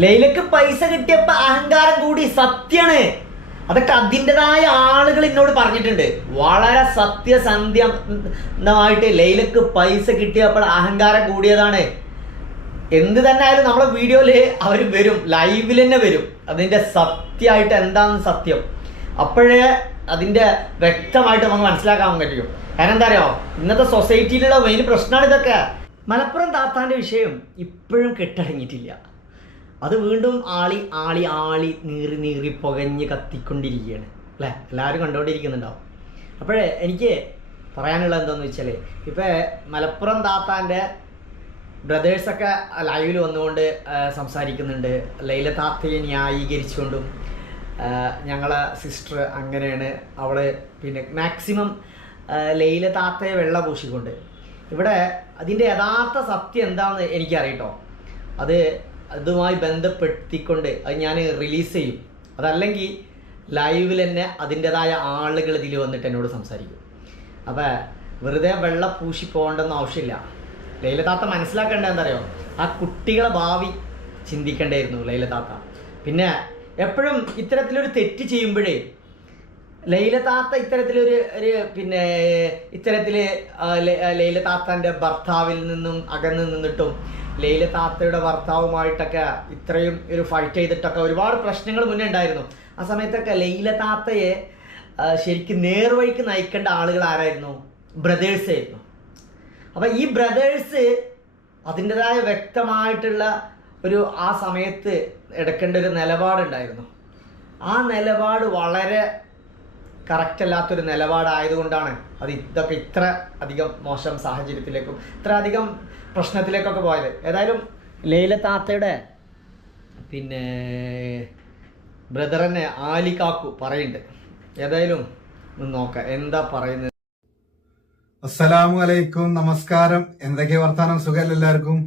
ലൈലക്ക് പൈസ കിട്ടിയപ്പോ അഹങ്കാരം കൂടി സത്യാണ്. അതൊക്കെ അതിന്റെതായ ആളുകൾ എന്നോട് പറഞ്ഞിട്ടുണ്ട്. വളരെ സത്യസന്ധ്യമായിട്ട് ലൈലക്ക് പൈസ കിട്ടിയപ്പോൾ അഹങ്കാരം കൂടിയതാണ്. എന്ത് തന്നെ ആയാലും നമ്മളെ വീഡിയോയിൽ അവർ വരും ലൈവിൽ തന്നെ വരും. അതിന്റെ സത്യമായിട്ട് എന്താണ് സത്യം. അപ്പോഴേ അതിന്റെ വ്യക്തമായിട്ട് നമുക്ക് മനസ്സിലാക്കാൻ കഴിയും കാരണം എന്താ അറിയോ? ഇന്നത്തെ സൊസൈറ്റിയിലുള്ള മെയിൻ പ്രശ്നമാണ് ഇതൊക്കെ. മലപ്പുറം താത്താന്റെ വിഷയം ഇപ്പോഴും കെട്ടടങ്ങിയിട്ടില്ല. അത് വീണ്ടും ആളി ആളി ആളി നീറി നീറി പുകഞ്ഞ് കത്തിക്കൊണ്ടിരിക്കുകയാണ്. അല്ലേ? എല്ലാവരും കണ്ടുകൊണ്ടിരിക്കുന്നുണ്ടാവും. അപ്പോഴേ എനിക്ക് പറയാനുള്ളത് എന്താണെന്ന് വെച്ചാൽ ഇപ്പം മലപ്പുറം താത്താന്റെ ബ്രദേഴ്സൊക്കെ ലൈവിൽ വന്നുകൊണ്ട് സംസാരിക്കുന്നുണ്ട്. ലൈല താത്തയെ ന്യായീകരിച്ചുകൊണ്ടും ഞങ്ങളെ സിസ്റ്റർ അങ്ങനെയാണ്. അവൾ പിന്നെ മാക്സിമം ലൈല താത്തയെ വെള്ള പൂശിക്കൊണ്ട് ഇവിടെ അതിന്റെ യഥാർത്ഥ സത്യം എന്താണെന്ന് എനിക്കറിയട്ടോ. അത് അതുമായി ബന്ധപ്പെടുത്തിക്കൊണ്ട് അത് ഞാൻ റിലീസ് ചെയ്യും. അതല്ലെങ്കിൽ ലൈവിൽ തന്നെ അതിന്റെതായ ആളുകൾ ഇതിൽ വന്നിട്ട് എന്നോട് സംസാരിക്കും. അപ്പോൾ വെറുതെ വെള്ള പൂശി പോകേണ്ടെന്ന് ആവശ്യമില്ല. ലൈലതാത്ത മനസ്സിലാക്കേണ്ടത് എന്താ അറിയോ ആ കുട്ടികളെ ഭാവി ചിന്തിക്കേണ്ടായിരുന്നു ലൈലതാത്ത. പിന്നെ എപ്പോഴും ഇത്തരത്തിലൊരു തെറ്റ് ചെയ്യുമ്പോഴേ ലൈല താത്ത ഇത്തരത്തിലൊരു ഒരു പിന്നെ ഇത്തരത്തിൽ ലൈല താത്താന്റെ ഭർത്താവിൽ നിന്നും അകന്ന് നിന്നിട്ടും ലൈല താത്തയുടെ ഭർത്താവുമായിട്ടൊക്കെ ഇത്രയും ഒരു ഫൈറ്റ് ചെയ്തിട്ടൊക്കെ ഒരുപാട് പ്രശ്നങ്ങൾ മുന്നേ ഉണ്ടായിരുന്നു. ആ സമയത്തൊക്കെ ലൈല താത്തയെ ശരിക്കും നേർവഴിക്ക് നയിക്കേണ്ട ആളുകൾ ആരായിരുന്നു? ബ്രദേഴ്സ് ആയിരുന്നു. അപ്പം ഈ ബ്രദേഴ്സ് അതിന്റെതായ വ്യക്തമായിട്ടുള്ള ഒരു ആ സമയത്ത് എടുക്കേണ്ട ഒരു നിലപാടുണ്ടായിരുന്നു. ആ നിലപാട് വളരെ കറക്റ്റ് അല്ലാത്തൊരു നിലപാടായതുകൊണ്ടാണ് അത് ഇതൊക്കെ ഇത്ര അധികം മോശം സാഹചര്യത്തിലേക്കും ഇത്ര അധികം പ്രശ്നത്തിലേക്കൊക്കെ പോയത്. ഏതായാലും ലൈല താത്തയുടെ പിന്നെ ബ്രദറിനെ ആലിക്കാക്കു പറയുന്നുണ്ട്. ഏതായാലും ഒന്ന് നോക്കാം എന്താ പറയുന്നത്? അസ്സലാമു അലൈക്കും നമസ്കാരം. എന്തൊക്കെ വർത്താനം? സുഖമല്ല എല്ലാവർക്കും?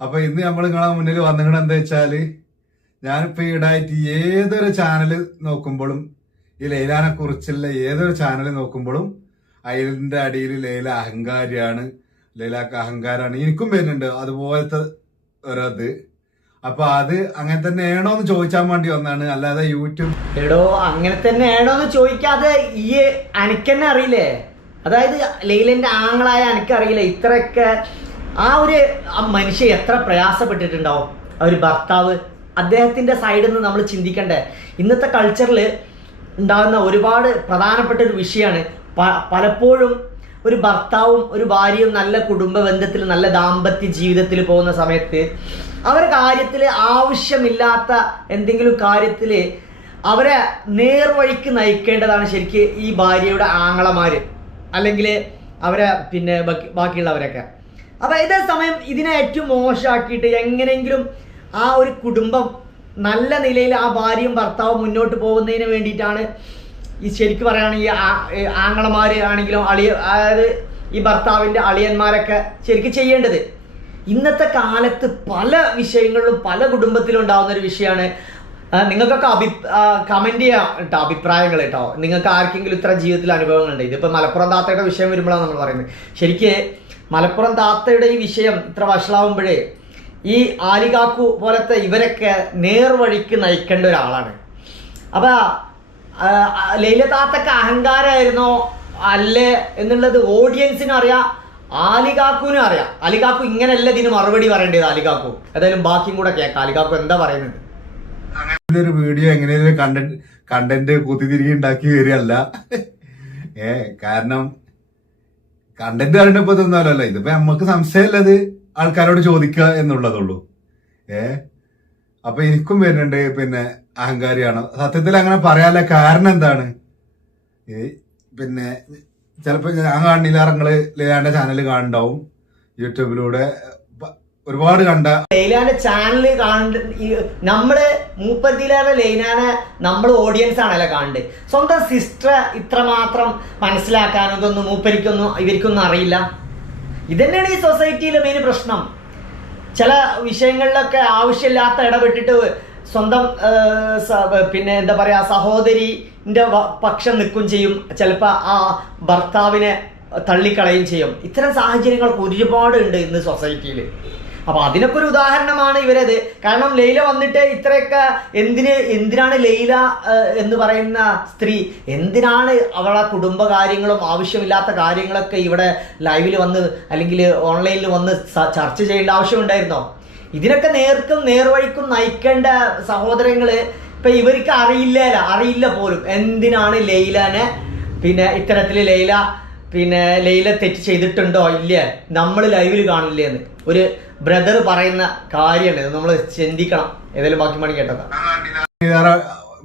അപ്പൊ ഇന്ന് നമ്മൾ നിങ്ങളെ മുന്നിൽ വന്നിങ്ങനെ എന്താ വെച്ചാൽ ഞാനിപ്പോ ഈടായിട്ട് ഏതൊരു ചാനൽ നോക്കുമ്പോഴും ഈ ലൈലാനെ കുറിച്ചുള്ള ഏതൊരു ചാനൽ നോക്കുമ്പോഴും അയലിന്റെ അടിയിൽ ലൈല അഹങ്കാരിയാണ്. ലൈലാക്ക് അഹങ്കാരാണ്. എനിക്കും വരുന്നുണ്ട്. അതുപോലത്തെ ഒരത്. അപ്പൊ അത് അങ്ങനെ തന്നെയാണോ എന്ന് ചോദിച്ചാൻ വേണ്ടി വന്നാണ്. അല്ലാതെ യൂട്യൂബ് എടോ അങ്ങനെ തന്നെയാണോ എന്ന് ചോദിക്കാതെ ഈ അനക്കെന്നെ അറിയില്ലേ? അതായത് ലൈലന്റെ ആങ്ങളായ എനിക്കറിയില്ല ഇത്രയൊക്കെ ആ ഒരു ആ മനുഷ്യ എത്ര പ്രയാസപ്പെട്ടിട്ടുണ്ടാവും? ആ ഒരു ഭർത്താവ്. അദ്ദേഹത്തിന്റെ സൈഡിൽ നിന്ന് നമ്മൾ ചിന്തിക്കണ്ടേ? ഇന്നത്തെ കൾച്ചറിൽ ഉണ്ടാകുന്ന ഒരുപാട് പ്രധാനപ്പെട്ട ഒരു വിഷയമാണ്. പലപ്പോഴും ഒരു ഭർത്താവും ഒരു ഭാര്യയും നല്ല കുടുംബ ബന്ധത്തിൽ നല്ല ദാമ്പത്യ ജീവിതത്തിൽ പോകുന്ന സമയത്ത് അവരുടെ കാര്യത്തിൽ ആവശ്യമില്ലാത്ത എന്തെങ്കിലും കാര്യത്തിൽ അവരെ നേർവഴിക്ക് നയിക്കേണ്ടതാണ് ശരിക്ക് ഈ ഭാര്യയുടെ ആങ്ങളമാര്. അല്ലെങ്കിൽ അവരെ പിന്നെ ബാക്കി- ബാക്കിയുള്ളവരൊക്കെ. അപ്പോൾ ഇതേ സമയം ഇതിനെ ഏറ്റവും മോശമാക്കിയിട്ട് എങ്ങനെയെങ്കിലും ആ ഒരു കുടുംബം നല്ല നിലയിൽ ആ ഭാര്യയും ഭർത്താവും മുന്നോട്ട് പോകുന്നതിന് വേണ്ടിയിട്ടാണ് ഈ ശരിക്കും പറയുകയാണെങ്കിൽ ആങ്ങളമാർ ആണെങ്കിലും അളിയ അതായത് ഈ ഭർത്താവിന്റെ അളിയന്മാരൊക്കെ ശരിക്കും ചെയ്യേണ്ടത്. ഇന്നത്തെ കാലത്ത് പല വിഷയങ്ങളിലും പല കുടുംബത്തിലും ഉണ്ടാകുന്ന ഒരു വിഷയമാണ്. നിങ്ങൾക്കൊക്കെ അഭി കമന്റ് ചെയ്യാം കേട്ടോ അഭിപ്രായങ്ങൾ കേട്ടോ. നിങ്ങൾക്ക് ആർക്കെങ്കിലും ഇത്ര ജീവിതത്തിൽ അനുഭവങ്ങളുണ്ട്. ഇതിപ്പോൾ മലപ്പുറം താത്തയുടെ വിഷയം വരുമ്പോഴാണ് നമ്മൾ പറയുന്നത്. ശരിക്ക് മലപ്പുറം താത്തയുടെ ഈ വിഷയം ഇത്ര വഷളാവുമ്പോഴേ ഈ ആലികാക്കു പോലത്തെ ഇവരൊക്കെ നേർവഴിക്ക് നയിക്കേണ്ട ഒരാളാണ്. അപ്പൊ ആ, ആ, ലൈല താത്തക്ക് അഹങ്കാരമായിരുന്നോ അല്ലേ എന്നുള്ളത് ഓഡിയൻസിനും അറിയാം ആലികാക്കുവിനും അറിയാം. അലികാക്കു ഇങ്ങനെയല്ല ഇതിന് മറുപടി പറയേണ്ടത് ആലികാക്കു. ഏതായാലും ബാക്കിയും കൂടെ കേൾക്കാം. അലികാക്കു എന്താ പറയുന്നത്? ഒരു വീഡിയോ എങ്ങനെയും കണ്ടന്റ് കണ്ടന്റ് കുത്തിതിരികെ ഉണ്ടാക്കി വരികയല്ല. ഏ കാരണം കണ്ടന്റ് അറിയണപ്പോ ഇതൊന്നുമല്ലല്ലോ ഇതിപ്പോ നമുക്ക് സംശയമുള്ളത് ആൾക്കാരോട് ചോദിക്കുക എന്നുള്ളതുള്ളൂ. ഏ? അപ്പൊ എനിക്കും വരുന്നുണ്ട് പിന്നെ അഹങ്കാരിയാണ്. സത്യത്തിൽ അങ്ങനെ പറയാനുള്ള കാരണം എന്താണ്? പിന്നെ ചിലപ്പോൾ ഞാൻ കാണില്ല നിങ്ങൾ ലേലാന്റെ ചാനൽ കാണുണ്ടാവും യൂട്യൂബിലൂടെ ഒരുപാട് കണ്ട ലൈലാന്റെ ചാനൽ കാണുന്ന ഈ നമ്മൾ മൂപ്പത്തിലേറെ ലൈനാനെ നമ്മൾ ഓഡിയൻസ് ആണല്ലോ കാണുന്നത് സ്വന്തം സിസ്റ്റർ ഇത്രമാത്രം മനസ്സിലാക്കാനൊന്നും മൂപ്പരിക്കൊന്നും ഇവർക്കൊന്നും അറിയില്ല. ഇതന്നെയാണ് ഈ സൊസൈറ്റിയിലെ മെയിൻ പ്രശ്നം. ചില വിഷയങ്ങളിലൊക്കെ ആവശ്യമില്ലാത്ത ഇടപെട്ടിട്ട് സ്വന്തം പിന്നെ എന്താ പറയുക സഹോദരിന്റെ പക്ഷം നിൽക്കും ചെയ്യും. ചിലപ്പോൾ ആ ഭർത്താവിനെ തള്ളിക്കളയും ചെയ്യും. ഇത്തരം സാഹചര്യങ്ങളൊക്കെ ഒരുപാട് ഉണ്ട് ഇന്ന് സൊസൈറ്റിയിൽ അപ്പൊ അതിനൊക്കെ ഒരു ഉദാഹരണമാണ് ഇവരത്. കാരണം ലൈല വന്നിട്ട് ഇത്രയൊക്കെ എന്തിന് എന്തിനാണ് ലൈല എന്ന് പറയുന്ന സ്ത്രീ? എന്തിനാണ് അവളെ കുടുംബ കാര്യങ്ങളും ആവശ്യമില്ലാത്ത കാര്യങ്ങളൊക്കെ ഇവിടെ ലൈവിൽ വന്ന് അല്ലെങ്കിൽ ഓൺലൈനിൽ വന്ന് ചർച്ച ചെയ്യേണ്ട ആവശ്യമുണ്ടായിരുന്നോ? ഇതിനൊക്കെ നേർക്കും നേർവഴിക്കും നയിക്കേണ്ട സഹോദരങ്ങൾ ഇപ്പൊ ഇവർക്ക് അറിയില്ല അറിയില്ല പോലും. എന്തിനാണ് ലൈലനെ പിന്നെ ഇത്തരത്തിൽ ലൈല പിന്നെ ലൈല തെറ്റ് ചെയ്തിട്ടുണ്ടോ ഇല്ല? നമ്മൾ ലൈവിൽ കാണില്ലേന്ന്. ഒരു ബ്രദർ പറയുന്ന കാര്യമാണ് ഇത് നമ്മൾ ചിന്തിക്കണം. ഏതായാലും ബാക്കി മണി കേട്ടതാ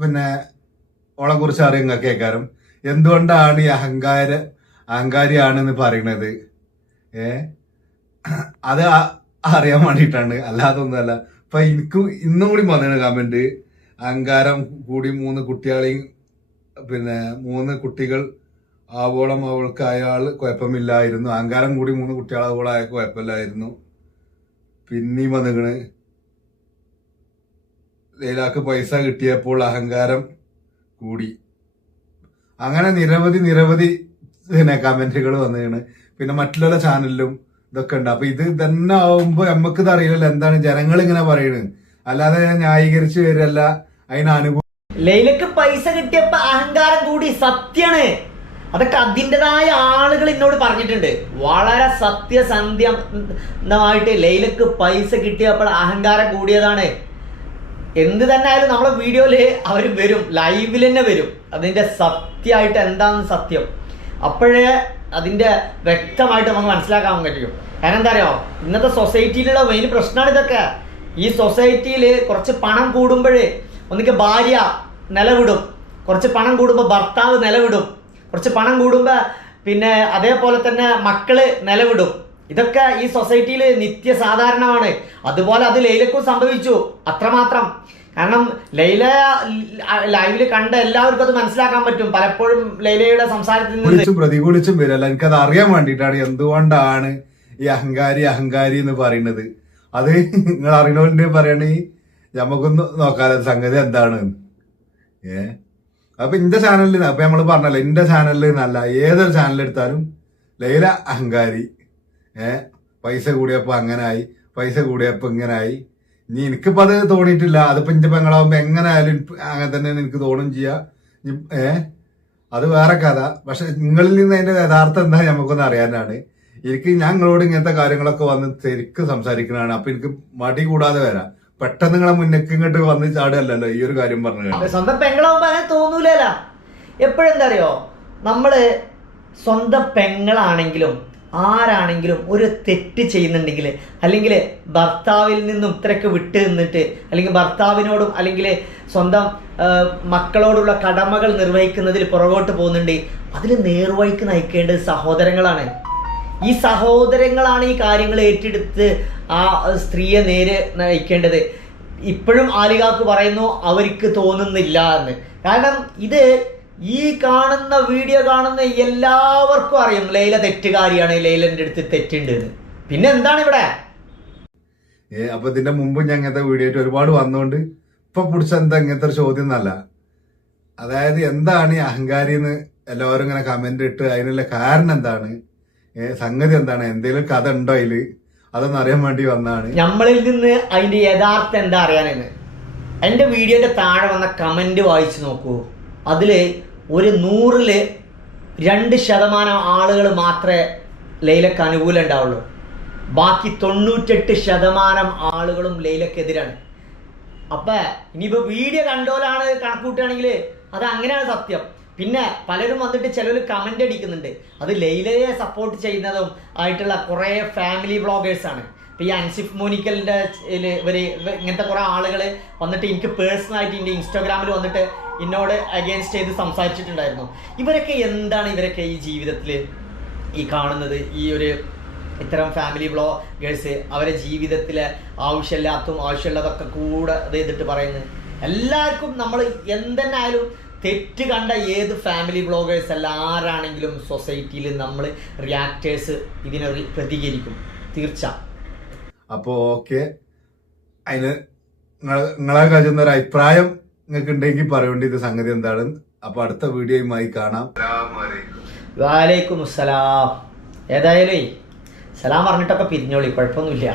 പിന്നെ ഓളെ കുറിച്ച് അറിയുന്ന കേൾക്കാരും എന്തുകൊണ്ടാണ് ഈ അഹങ്കാര അഹങ്കാരിയാണെന്ന് പറയണത് ഏ? അത് അറിയാൻ വേണ്ടിയിട്ടാണ്. അല്ലാതെ ഒന്നുമല്ല. ഇപ്പൊ എനിക്ക് ഇന്നും കൂടി വന്നിട്ട് കമന്റ് അഹങ്കാരം കൂടി മൂന്ന് കുട്ടികളെയും പിന്നെ മൂന്ന് കുട്ടികൾ ആവോളം അവൾക്ക് അയാൾ കുഴപ്പമില്ലായിരുന്നു. അഹങ്കാരം കൂടി മൂന്ന് കുട്ടികളാവോളം അയാൾക്ക് കുഴപ്പമില്ലായിരുന്നു. പിന്നെയും വന്നിക്കണ്. ലൈലാക്ക് പൈസ കിട്ടിയപ്പോൾ അഹങ്കാരം കൂടി. അങ്ങനെ നിരവധി നിരവധി പിന്നെ കമന്റുകൾ വന്നിരിക്കണ് പിന്നെ മറ്റുള്ള ചാനലിലും ഇതൊക്കെ ഉണ്ട് അപ്പൊ ഇത് തന്നെ ആവുമ്പോ നമുക്ക് ഇത് അറിയില്ലല്ലോ. എന്താണ് ജനങ്ങൾ ഇങ്ങനെ പറയുന്നത് അല്ലാതെ ഞാൻ ന്യായീകരിച്ച് വരല്ല. അതിന് അനുഭവം ലൈലക്ക് പൈസ കിട്ടിയപ്പോ അഹങ്കാരം കൂടി സത്യാണ്. അതൊക്കെ അതിന്റെതായ ആളുകൾ എന്നോട് പറഞ്ഞിട്ടുണ്ട്. വളരെ സത്യസന്ധ്യമായിട്ട് ലൈലക്ക് പൈസ കിട്ടിയപ്പോൾ അഹങ്കാരം കൂടിയതാണ്. എന്ത് തന്നെ ആയാലും നമ്മളെ വീഡിയോയിൽ അവർ വരും ലൈവിൽ തന്നെ വരും. അതിന്റെ സത്യമായിട്ട് എന്താണ് സത്യം. അപ്പോഴേ അതിന്റെ വ്യക്തമായിട്ട് നമുക്ക് മനസ്സിലാക്കാൻ കഴിയും കാരണം എന്താ അറിയോ? ഇന്നത്തെ സൊസൈറ്റിയിലുള്ള മെയിൻ പ്രശ്നമാണ് ഇതൊക്കെ. ഈ സൊസൈറ്റിയിൽ കുറച്ച് പണം കൂടുമ്പോഴേ ഒന്നിക്ക് ഭാര്യ നിലവിടും. കുറച്ച് പണം കൂടുമ്പോൾ ഭർത്താവ് നിലവിടും. കുറച്ച് പണം കൂടുമ്പോൾ പിന്നെ അതേപോലെ തന്നെ മക്കൾ നിലവിടും. ഇതൊക്കെ ഈ സൊസൈറ്റിയിൽ നിത്യസാധാരണമാണ് അതുപോലെ അത് ലൈലക്കും സംഭവിച്ചു. അത്രമാത്രം. കാരണം ലൈല ലൈവിൽ കണ്ട എല്ലാവർക്കും അത് മനസ്സിലാക്കാൻ പറ്റും. പലപ്പോഴും ലൈലയുടെ സംസാരത്തിൽ നിന്ന് പ്രതികൂലിച്ചും വരില്ല. എനിക്കത് അറിയാൻ വേണ്ടിയിട്ടാണ്. എന്തുകൊണ്ടാണ് ഈ അഹങ്കാരി അഹങ്കാരി എന്ന് പറയുന്നത്? അത് നിങ്ങൾ അറിയണോണ്ട് പറയണേ. നമുക്കൊന്ന് നോക്കാതെ സംഗതി എന്താണ്? ഏ? അപ്പൊ ഇന്റെ ചാനലിൽ അപ്പൊ നമ്മൾ പറഞ്ഞല്ലോ ഇന്റെ ചാനലിൽ നിന്നല്ല ഏതൊരു ചാനൽ എടുത്താലും ലൈല അഹങ്കാരി. ഏ പൈസ കൂടിയപ്പോ ആയി പൈസ കൂടിയപ്പോ ആയി ഇനി എനിക്കിപ്പോ അത് തോന്നിയിട്ടില്ല. അതിപ്പോ ഇന്റെ പെങ്ങളാവുമ്പോ എങ്ങനെ ആയാലും അങ്ങനെ തന്നെ എനിക്ക് തോന്നും ചെയ്യാ. ഏ അത് വേറെ കഥ. പക്ഷെ നിങ്ങളിൽ നിന്ന് അതിന്റെ യഥാർത്ഥം എന്താ നമുക്കൊന്ന് അറിയാനാണ്. എനിക്ക് ഞങ്ങളോട് ഇങ്ങനത്തെ കാര്യങ്ങളൊക്കെ വന്ന് ശരിക്കും സംസാരിക്കുന്നതാണ് അപ്പൊ എനിക്ക് മടി കൂടാതെ വരാം. പെട്ടെന്ന് നിങ്ങളെ മുന്നേക്ക് ഇങ്ങോട്ട് വന്ന് ചാടുകയല്ലല്ലോ ഈ ഒരു കാര്യം പറഞ്ഞു സ്വന്തം പെങ്ങളാവുമ്പോ അങ്ങനെ തോന്നൂലല്ല. എപ്പോഴെന്താ അറിയോ നമ്മൾ സ്വന്തം പെങ്ങളാണെങ്കിലും ആരാണെങ്കിലും ഒരു തെറ്റ് ചെയ്യുന്നുണ്ടെങ്കിൽ അല്ലെങ്കിൽ ഭർത്താവിൽ നിന്നും ഇത്രയ്ക്ക് വിട്ട് നിന്നിട്ട് അല്ലെങ്കിൽ ഭർത്താവിനോടും അല്ലെങ്കിൽ സ്വന്തം മക്കളോടുള്ള കടമകൾ നിർവഹിക്കുന്നതിൽ പുറകോട്ട് പോകുന്നുണ്ട് അതിൽ നേർവഴിക്ക് നയിക്കേണ്ടത് സഹോദരങ്ങളാണ്. ഈ സഹോദരങ്ങളാണ് ഈ കാര്യങ്ങൾ ഏറ്റെടുത്ത് ആ സ്ത്രീയെ നേരെ നയിക്കേണ്ടത്. ഇപ്പോഴും ആലികാക്ക് പറയുന്നു അവർക്ക് തോന്നുന്നില്ല എന്ന്. കാരണം ഇത് ഈ കാണുന്ന വീഡിയോ കാണുന്ന എല്ലാവർക്കും അറിയും ലൈല തെറ്റുകാരിയാണ് ലൈലന്റെ അടുത്ത് തെറ്റുണ്ട് പിന്നെ എന്താണ് ഇവിടെ? ഏ അപ്പൊ ഇതിന്റെ മുമ്പ് ഞാൻ ഇങ്ങനത്തെ വീഡിയോ ആയിട്ട് ഒരുപാട് വന്നുകൊണ്ട് ഇപ്പൊ പിടിച്ച എന്താ ഇങ്ങനത്തെ ഒരു ചോദ്യം എന്നല്ല. അതായത് എന്താണ് ഈ അഹങ്കാരി എന്ന് എല്ലാവരും ഇങ്ങനെ കമന്റ് ഇട്ട് അതിനുള്ള കാരണം എന്താണ്? സംഗതി എന്താണ്? എന്തെങ്കിലും കഥ ഉണ്ടോ അതിൽ? അതൊന്നും അറിയാൻ വേണ്ടി വന്നാണ്. നമ്മളിൽ നിന്ന് അതിന്റെ യഥാർത്ഥം എന്താ അറിയാനെന്ന് എന്റെ വീഡിയോന്റെ താഴെ വന്ന കമന്റ് വായിച്ചു നോക്കൂ. അതിൽ ഒരു നൂറിൽ രണ്ട് ശതമാനം ആളുകൾ മാത്രമേ ലൈലക്ക് അനുകൂലം ഉണ്ടാവുള്ളൂ. ബാക്കി തൊണ്ണൂറ്റെട്ട് ശതമാനം ആളുകളും ലൈലക്കെതിരാണ്. അപ്പൊ ഇനിയിപ്പോ വീഡിയോ കണ്ടോലാണ് കണക്കൂട്ടുകയാണെങ്കിൽ അത് അങ്ങനെയാണ് സത്യം. പിന്നെ പലരും വന്നിട്ട് ചിലർ കമന്റ് അടിക്കുന്നുണ്ട്. അത് ലൈലയെ സപ്പോർട്ട് ചെയ്യുന്നതും ആയിട്ടുള്ള കുറേ ഫാമിലി ബ്ലോഗേഴ്സ് ആണ്. ഈ അൻസിഫ് മോനിക്കലിന്റെ ഇവർ ഇങ്ങനത്തെ കുറേ ആളുകൾ വന്നിട്ട് എനിക്ക് പേഴ്സണലായിട്ട് എന്റെ ഇൻസ്റ്റാഗ്രാമിൽ വന്നിട്ട് എന്നോട് അഗേൻസ്റ്റ് ചെയ്ത് സംസാരിച്ചിട്ടുണ്ടായിരുന്നു. ഇവരൊക്കെ എന്താണ് ഇവരൊക്കെ ഈ ജീവിതത്തിൽ ഈ കാണുന്നത്? ഈ ഒരു ഇത്തരം ഫാമിലി ബ്ലോഗേഴ്സ് അവരെ ജീവിതത്തിലെ ആവശ്യമില്ലാത്തതും ആവശ്യമുള്ളതൊക്കെ കൂടെ ഇത് ചെയ്തിട്ട് പറയുന്നത്. എല്ലാവർക്കും നമ്മൾ എന്തെന്നായാലും തെറ്റ് കണ്ട ഏത് ഫാമിലി ബ്ലോഗേഴ്സ് അല്ല ആരാണെങ്കിലും സൊസൈറ്റിയിൽ നമ്മൾ റിയാക്ടേഴ്സ് ഇതിനെ പ്രതികരിക്കും. തീർച്ച. അപ്പോ ഓക്കെ. അതിന് നിങ്ങളെ കഴിയുന്ന ഒരു അഭിപ്രായം നിങ്ങൾക്ക് ഉണ്ടെങ്കിൽ പറയേണ്ടി ഇത് സംഗതി എന്താണ്? അപ്പൊ അടുത്ത വീഡിയോയുമായി കാണാം. വാലേക്കും അസ്സലാം ഏതായാലും സലാം പറഞ്ഞിട്ടൊക്കെ പിരിഞ്ഞോളി കുഴപ്പമൊന്നുമില്ല.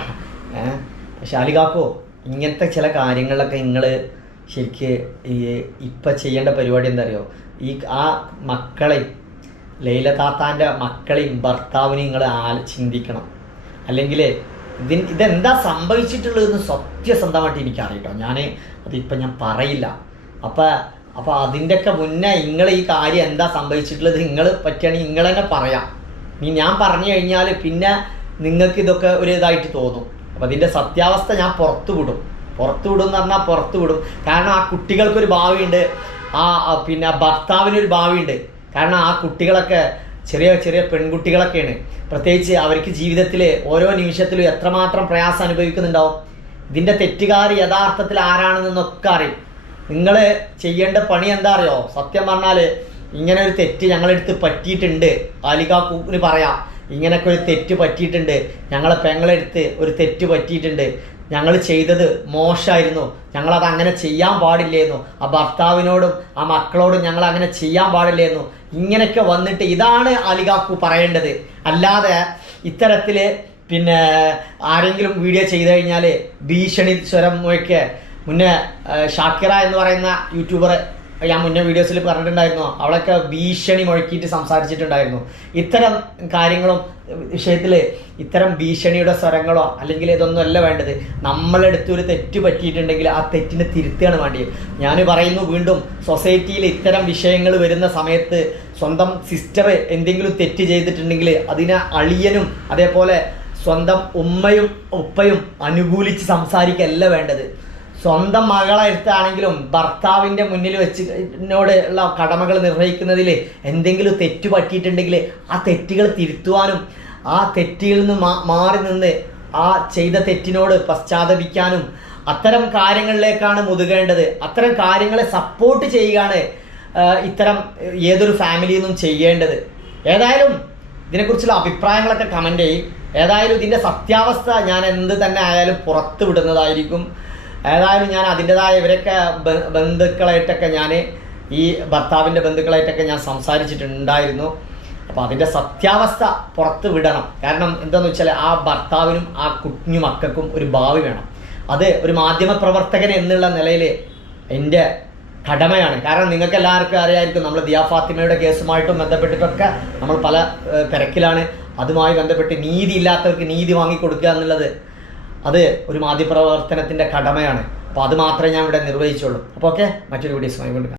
ഏഹ് ശാലികാക്കോ ഇങ്ങനത്തെ ചില കാര്യങ്ങളിലൊക്കെ നിങ്ങൾ ശരിക്ക് ഈ ഇപ്പം ചെയ്യേണ്ട പരിപാടി എന്താ അറിയോ ഈ ആ മക്കളെയും ലൈല താത്താന്റെ മക്കളെയും ഭർത്താവിനെയും നിങ്ങൾ ആ ചിന്തിക്കണം. അല്ലെങ്കിൽ ഇതിൻ ഇതെന്താ സംഭവിച്ചിട്ടുള്ളതെന്ന് സത്യസന്ധമായിട്ട് എനിക്കറിയട്ടോ. ഞാൻ അതിപ്പം ഞാൻ പറയില്ല. അപ്പം അപ്പോൾ അതിന്റെയൊക്കെ മുന്നേ നിങ്ങൾ ഈ കാര്യം എന്താ സംഭവിച്ചിട്ടുള്ളത് നിങ്ങൾ പറ്റുകയാണെങ്കിൽ നിങ്ങൾ തന്നെ പറയാം. ഇനി ഞാൻ പറഞ്ഞു കഴിഞ്ഞാൽ പിന്നെ നിങ്ങൾക്ക് ഇതൊക്കെ ഒരു ഇതായിട്ട് തോന്നും. അപ്പം അതിന്റെ സത്യാവസ്ഥ ഞാൻ പുറത്തു വിടും പുറത്തു വിടും എന്ന് പറഞ്ഞാൽ പുറത്തു വിടും കാരണം ആ കുട്ടികൾക്കൊരു ഭാവിയുണ്ട്. ആ പിന്നെ ഭർത്താവിനൊരു ഭാവിയുണ്ട്. കാരണം ആ കുട്ടികളൊക്കെ ചെറിയ ചെറിയ പെൺകുട്ടികളൊക്കെയാണ്. പ്രത്യേകിച്ച് അവർക്ക് ജീവിതത്തിൽ ഓരോ നിമിഷത്തിലും എത്രമാത്രം പ്രയാസം അനുഭവിക്കുന്നുണ്ടാവും. ഇതിന്റെ തെറ്റുകാർ യഥാർത്ഥത്തിൽ ആരാണെന്നൊക്കെ അറിയും. നിങ്ങൾ ചെയ്യേണ്ട പണി എന്താ അറിയോ? സത്യം പറഞ്ഞാൽ ഇങ്ങനെ ഒരു തെറ്റ് ഞങ്ങളെടുത്ത് പറ്റിയിട്ടുണ്ട്. ആലികാക്കൂന് പറയാം. ഇങ്ങനൊക്കെ ഒരു തെറ്റ് പറ്റിയിട്ടുണ്ട്. ഞങ്ങളെ പെങ്ങളെടുത്ത് ഒരു തെറ്റ് പറ്റിയിട്ടുണ്ട്. ഞങ്ങൾ ചെയ്തത് മോശമായിരുന്നു. ഞങ്ങളത് അങ്ങനെ ചെയ്യാൻ പാടില്ലായിരുന്നു ആ ഭർത്താവിനോടും ആ മക്കളോടും ഞങ്ങൾ അങ്ങനെ ചെയ്യാൻ പാടില്ലായിരുന്നു ഇങ്ങനെയൊക്കെ വന്നിട്ട് ഇതാണ് അലികാക്കു പറയേണ്ടത്. അല്ലാതെ ഇത്തരത്തിൽ പിന്നെ ആരെങ്കിലും വീഡിയോ ചെയ്തു കഴിഞ്ഞാൽ ഭീഷണി സ്വരം മുഴക്കെ മുന്നേ ഷാക്കിറ എന്ന് പറയുന്ന യൂട്യൂബർ ഞാൻ മുന്നേ വീഡിയോസിൽ പറഞ്ഞിട്ടുണ്ടായിരുന്നു. അവളൊക്കെ ഭീഷണി മുഴക്കിയിട്ട് സംസാരിച്ചിട്ടുണ്ടായിരുന്നു. ഇത്തരം കാര്യങ്ങളും വിഷയത്തിൽ ഇത്തരം ഭീഷണിയുടെ സ്വരങ്ങളോ അല്ലെങ്കിൽ ഇതൊന്നും അല്ല വേണ്ടത്. നമ്മളെടുത്ത് ഒരു തെറ്റ് പറ്റിയിട്ടുണ്ടെങ്കിൽ ആ തെറ്റിനെ തിരുത്തുകയാണ് വേണ്ടത്. ഞാൻ പറയുന്നു വീണ്ടും സൊസൈറ്റിയിൽ ഇത്തരം വിഷയങ്ങൾ വരുന്ന സമയത്ത് സ്വന്തം സിസ്റ്റർ എന്തെങ്കിലും തെറ്റ് ചെയ്തിട്ടുണ്ടെങ്കിൽ അതിനെ അളിയനും അതേപോലെ സ്വന്തം ഉമ്മയും ഉപ്പയും അനുകൂലിച്ച് സംസാരിക്കല്ല വേണ്ടത്. സ്വന്തം മകളെടുത്താണെങ്കിലും ഭർത്താവിന്റെ മുന്നിൽ വെച്ച് എന്നോട് ഉള്ള കടമകൾ നിർവഹിക്കുന്നതിൽ എന്തെങ്കിലും തെറ്റ് പറ്റിയിട്ടുണ്ടെങ്കിൽ ആ തെറ്റുകൾ തിരുത്തുവാനും ആ തെറ്റിൽ നിന്ന് മാറി നിന്ന് ആ ചെയ്ത തെറ്റിനോട് പശ്ചാത്തപിക്കാനും അത്തരം കാര്യങ്ങളിലേക്കാണ് മുതുകേണ്ടത്. അത്തരം കാര്യങ്ങളെ സപ്പോർട്ട് ചെയ്യുകയാണ് ഇത്തരം ഏതൊരു ഫാമിലിയിൽ നിന്നും ചെയ്യേണ്ടത്. ഏതായാലും ഇതിനെക്കുറിച്ചുള്ള അഭിപ്രായങ്ങളൊക്കെ കമന്റ് ചെയ്യും. ഏതായാലും ഇതിന്റെ സത്യാവസ്ഥ ഞാൻ എന്ത് തന്നെ ആയാലും പുറത്ത് വിടുന്നതായിരിക്കും. ഏതായാലും ഞാൻ അതിന്റെതായ ഇവരൊക്കെ ബന്ധുക്കളായിട്ടൊക്കെ ഞാൻ ഈ ഭർത്താവിന്റെ ബന്ധുക്കളായിട്ടൊക്കെ ഞാൻ സംസാരിച്ചിട്ടുണ്ടായിരുന്നു. അപ്പോൾ അതിന്റെ സത്യാവസ്ഥ പുറത്ത് വിടണം. കാരണം എന്താണെന്ന് വെച്ചാൽ ആ ഭർത്താവിനും ആ കുഞ്ഞു മക്കൾക്കും ഒരു ഭാവി വേണം. അത് ഒരു മാധ്യമ പ്രവർത്തകൻ എന്നുള്ള നിലയിൽ എന്റെ കടമയാണ്. കാരണം നിങ്ങൾക്ക് എല്ലാവർക്കും അറിയായിരിക്കും നമ്മൾ ദിയാ ഫാത്തിമയുടെ കേസുമായിട്ടും ബന്ധപ്പെട്ടിട്ടൊക്കെ നമ്മൾ പല തിരക്കിലാണ്. അതുമായി ബന്ധപ്പെട്ട് നീതി ഇല്ലാത്തവർക്ക് നീതി വാങ്ങിക്കൊടുക്കുക എന്നുള്ളത് അത് ഒരു മാധ്യമപ്രവർത്തനത്തിന്റെ കടമയാണ്. അപ്പോൾ അത് മാത്രമേ ഞാൻ ഇവിടെ നിർവഹിച്ചുള്ളൂ. അപ്പോൾ ഓക്കെ? മറ്റൊരു വീഡിയോസുമായി കൊണ്ട്